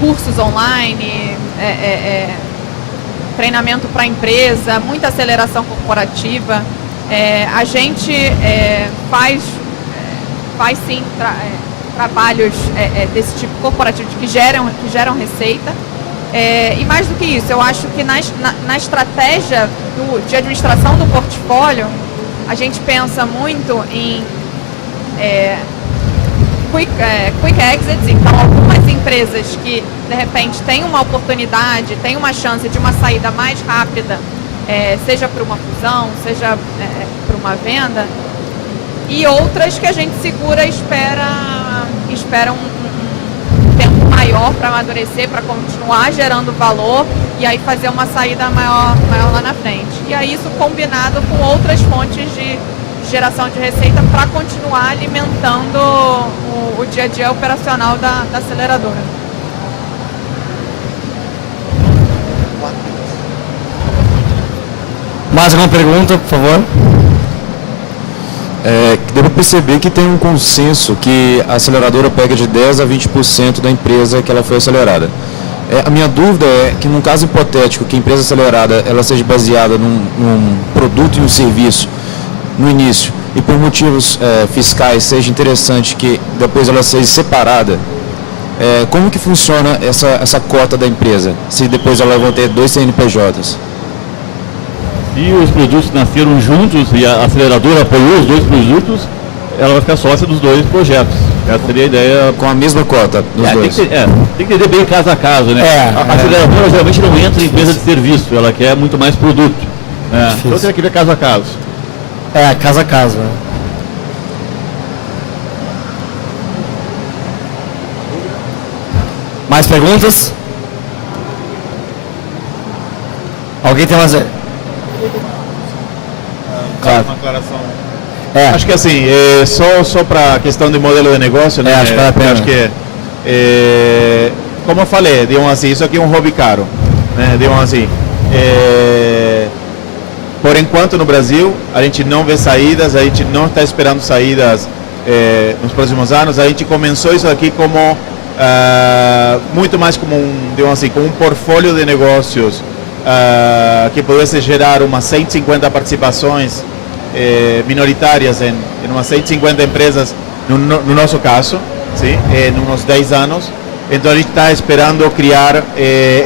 cursos online, treinamento para a empresa, muita aceleração corporativa. A gente faz sim trabalhos desse tipo corporativo que geram receita. E mais do que isso, eu acho que na estratégia de administração do portfólio, a gente pensa muito em quick exits. Então, algumas empresas que, de repente, têm uma oportunidade, têm uma chance de uma saída mais rápida, seja para uma fusão, seja para uma venda, e outras que a gente segura e espera um tempo maior para amadurecer, para continuar gerando valor e aí fazer uma saída maior lá na frente. E aí isso combinado com outras fontes de geração de receita para continuar alimentando o dia a dia operacional da aceleradora. Mais alguma pergunta, por favor? Deu para perceber que tem um consenso que a aceleradora pega de 10% a 20% da empresa que ela foi acelerada. A minha dúvida é que, num caso hipotético, que a empresa acelerada ela seja baseada num produto e um serviço no início, e por motivos fiscais seja interessante que depois ela seja separada, como que funciona essa cota da empresa, se depois ela vai ter 2 CNPJs? E os produtos nasceram juntos e a aceleradora apoiou os 2 produtos, ela vai ficar sócia dos 2 projetos. Essa seria a ideia. Com a mesma cota dos dois? Tem que entender bem caso a caso, né? A aceleradora geralmente não entra em empresa de serviço, ela quer muito mais produto. Então tem que ver caso a caso. Caso a caso. Mais perguntas? Alguém tem mais? Claro. Uma aclaração. Acho que assim, só para a questão de modelo de negócio, né? Acho que vale a pena. Acho que, como eu falei, digamos assim, isso aqui é um hobby caro, né? Digamos assim, por enquanto no Brasil a gente não vê saídas, a gente não está esperando saídas nos próximos anos. A gente começou isso aqui como muito mais como digamos assim, como um portfólio de negócios que pudesse gerar umas 150 participações minoritárias em umas 150 empresas, no nosso caso, sim, nos 10 anos. Então a gente está esperando criar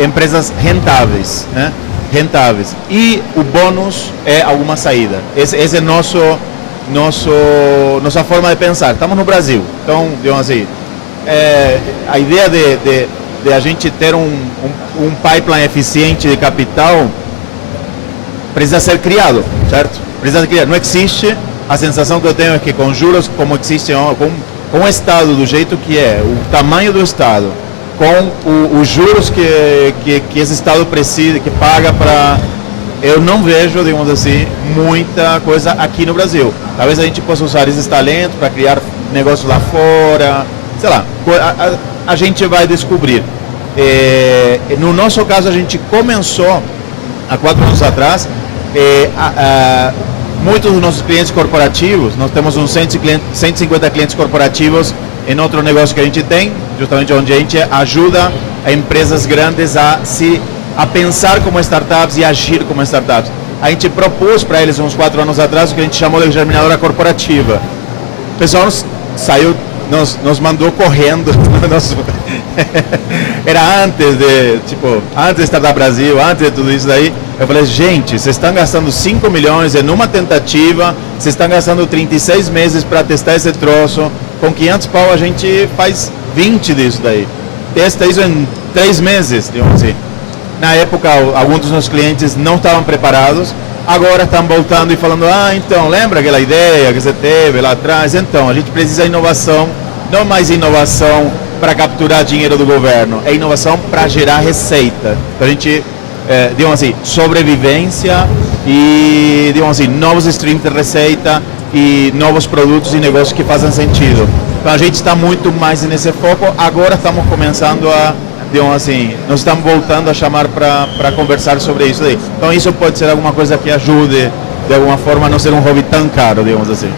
empresas rentáveis, né? Rentáveis. E o bônus é alguma saída. Esse é nossa forma de pensar. Estamos no Brasil, então, digamos assim, a ideia de a gente ter um pipeline eficiente de capital precisa ser criado, certo? Precisa ser criado. Não existe, a sensação que eu tenho é que com juros como existe, com o Estado do jeito que é, o tamanho do Estado, com os juros que esse Estado precisa, que paga para... Eu não vejo, digamos assim, muita coisa aqui no Brasil. Talvez a gente possa usar esses talentos para criar negócios lá fora, sei lá, a gente vai descobrir. No nosso caso, a gente começou há 4 anos atrás muitos dos nossos clientes corporativos, nós temos uns 150 clientes corporativos em outro negócio que a gente tem, justamente onde a gente ajuda a empresas grandes a pensar como startups e agir como startups. A gente propôs para eles uns 4 anos atrás o que a gente chamou de germinadora corporativa. O pessoal nos mandou correndo. Era antes de Startup Brasil, antes de tudo isso daí. Eu falei, gente, vocês estão gastando 5 milhões em uma tentativa, vocês estão gastando 36 meses para testar esse troço, com 500 pau a gente faz 20 disso daí. Testa isso em 3 meses, digamos assim. Na época, alguns dos nossos clientes não estavam preparados, agora estão voltando e falando, então, lembra aquela ideia que você teve lá atrás? Então, a gente precisa de inovação, não mais inovação para capturar dinheiro do governo, é inovação para gerar receita. Então, a gente, digamos assim, sobrevivência e, digamos assim, novos streams de receita e novos produtos e negócios que fazem sentido. Então, a gente está muito mais nesse foco, agora estamos começando digamos assim, nós estamos voltando a chamar para conversar sobre isso daí. Então isso pode ser alguma coisa que ajude, de alguma forma, a não ser um hobby tão caro, digamos assim.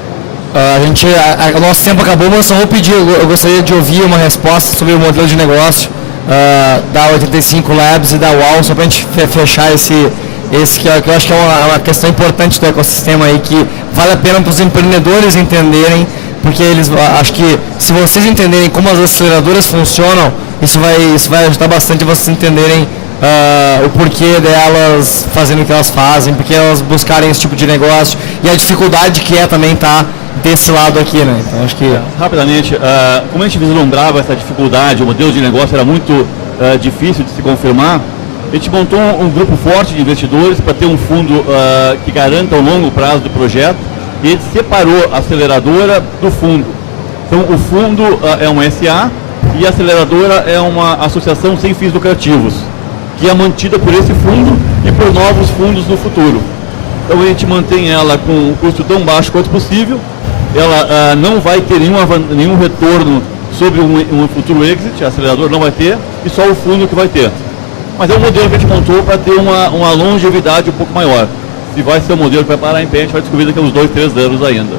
O nosso tempo acabou, mas só vou pedir, eu gostaria de ouvir uma resposta sobre o modelo de negócio da 85 Labs e da UAU, só para a gente fechar esse que eu acho que é uma questão importante do ecossistema aí, que vale a pena para os empreendedores entenderem, porque acho que se vocês entenderem como as aceleradoras funcionam, isso vai ajudar bastante vocês entenderem o porquê delas fazendo o que elas fazem, porque elas buscarem esse tipo de negócio e a dificuldade que é também estar desse lado aqui, né? Então acho que... Rapidamente, como a gente vislumbrava essa dificuldade, o modelo de negócio era muito difícil de se confirmar, a gente montou um grupo forte de investidores para ter um fundo que garanta o longo prazo do projeto, e a gente separou a aceleradora do fundo. Então o fundo é uma SA, e a aceleradora é uma associação sem fins lucrativos, que é mantida por esse fundo e por novos fundos no futuro. Então a gente mantém ela com um custo tão baixo quanto possível, ela não vai ter nenhum retorno sobre um futuro exit, a aceleradora não vai ter, e só o fundo que vai ter. Mas é um modelo que a gente montou para ter uma longevidade um pouco maior. Se vai ser um modelo que vai parar em pé, a gente vai descobrir daqui a uns 2, 3 anos ainda.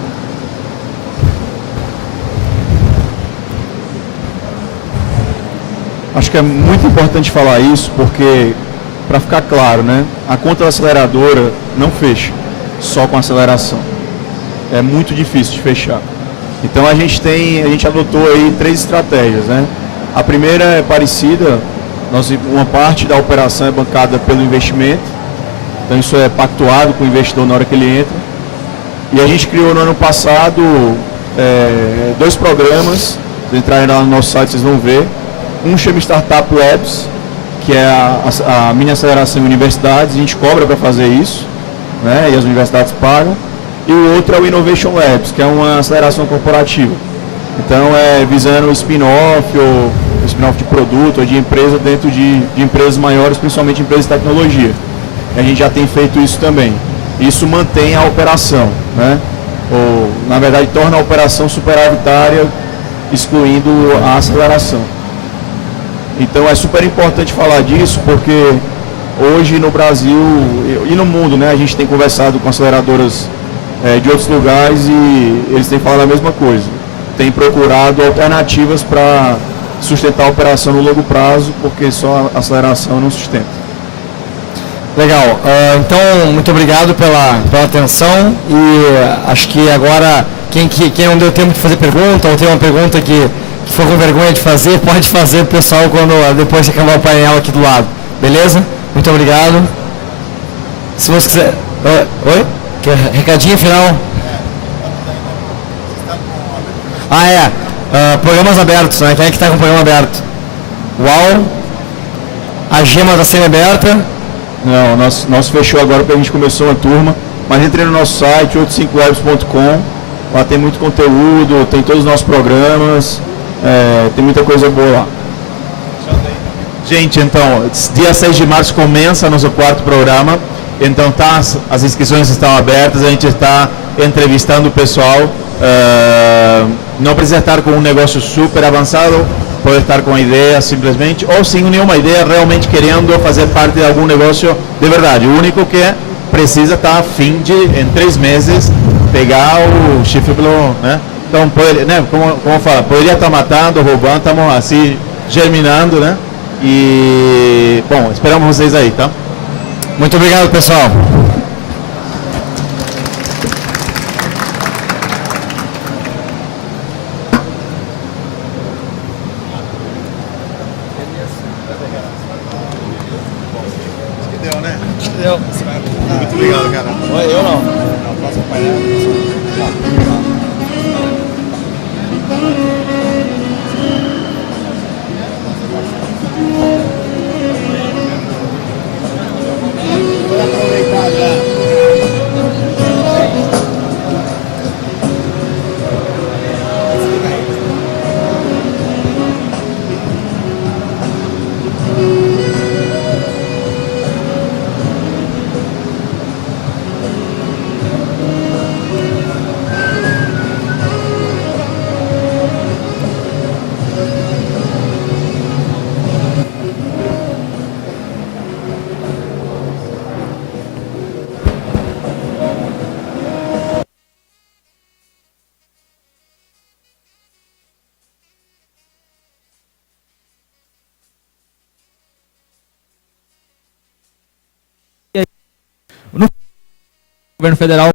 Acho que é muito importante falar isso, porque, para ficar claro, né, a conta da aceleradora não fecha só com aceleração. É muito difícil de fechar. Então a gente adotou aí 3 estratégias, né? A primeira é parecida, uma parte da operação é bancada pelo investimento, então isso é pactuado com o investidor na hora que ele entra. E a gente criou no ano passado 2 programas, se entrarem lá no nosso site vocês vão ver. Um chama Startup Labs, que é a mini aceleração em universidades, a gente cobra para fazer isso, né, e as universidades pagam. E o outro é o Innovation Labs, que é uma aceleração corporativa. Então é visando o spin-off, ou spin-off de produto, ou de empresa dentro de empresas maiores, principalmente empresas de tecnologia. E a gente já tem feito isso também. Isso mantém a operação, né? Ou, na verdade, torna a operação superavitária, excluindo a aceleração. Então é super importante falar disso, porque hoje no Brasil e no mundo, né, a gente tem conversado com aceleradoras de outros lugares e eles têm falado a mesma coisa. Tem procurado alternativas para sustentar a operação no longo prazo, porque só a aceleração não sustenta. Legal. Então, muito obrigado pela atenção e acho que agora quem não deu tempo de fazer pergunta ou tem uma pergunta que for com vergonha de fazer, pode fazer, pessoal, depois que acabar o painel aqui do lado. Beleza? Muito obrigado. Se você quiser... Oi? Recadinho final? Programas abertos, né? Quem é que está com o programa aberto? UAU? A gema está sendo aberta? Não, nosso fechou agora porque a gente começou uma turma, mas entrei no nosso site, 85labs.com, lá tem muito conteúdo, tem todos os nossos programas, tem muita coisa boa lá. Gente, então, dia 6 de março começa nosso 4º programa, então as inscrições estão abertas, a gente está entrevistando o pessoal, não precisa estar com um negócio super avançado, pode estar com a ideia simplesmente, ou sem nenhuma ideia, realmente querendo fazer parte de algum negócio de verdade. O único que precisa estar a fim de, em 3 meses, pegar o chifre pelo, né? Então, né, como fala, poderia estar matando, roubando, estamos assim, germinando, né? E, bom, esperamos vocês aí, tá? Muito obrigado, pessoal. Deu, né? Deu. Muito obrigado, cara. Eu não. Próximo painel. No governo federal.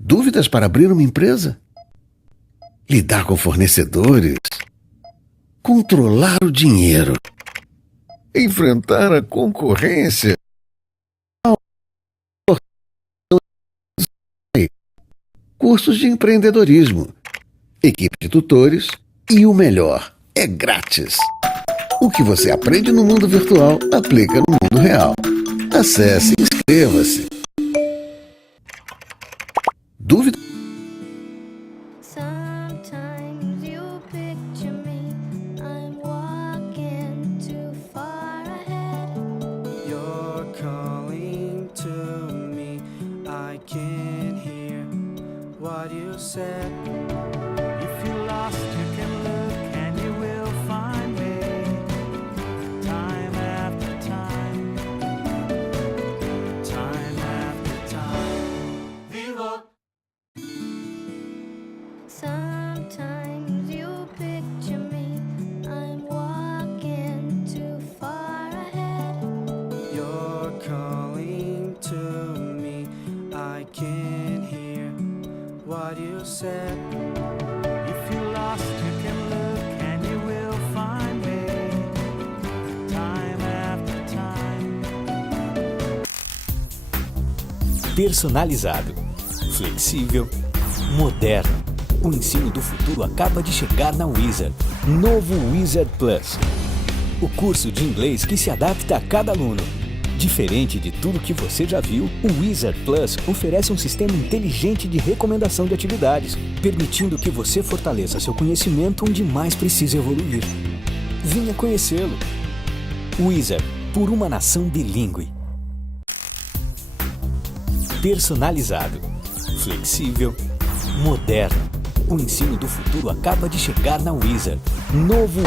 Dúvidas para abrir uma empresa? Lidar com fornecedores? Controlar o dinheiro? Enfrentar a concorrência? Cursos de empreendedorismo, equipe de tutores e o melhor, é grátis. O que você aprende no mundo virtual, aplica no mundo real. Acesse e inscreva-se. Dúvida? can hear what you said. If you're lost, you can look and you will find me. Time after time, time after time. Vivo. Sometimes you picture me, I'm walking too far ahead. You're calling to me, I can hear what you said. If you're lost, you can look and you will find me. Time after time. Personalizado, flexível, moderno. O ensino do futuro acaba de chegar na Wizard. Novo Wizard Plus. O curso de inglês que se adapta a cada aluno. Diferente de tudo que você já viu, o Wizard Plus oferece um sistema inteligente de recomendação de atividades, permitindo que você fortaleça seu conhecimento onde mais precisa evoluir. Venha conhecê-lo. Wizard, por uma nação bilíngue. Personalizado, flexível, moderno. O ensino do futuro acaba de chegar na Wizard. Novo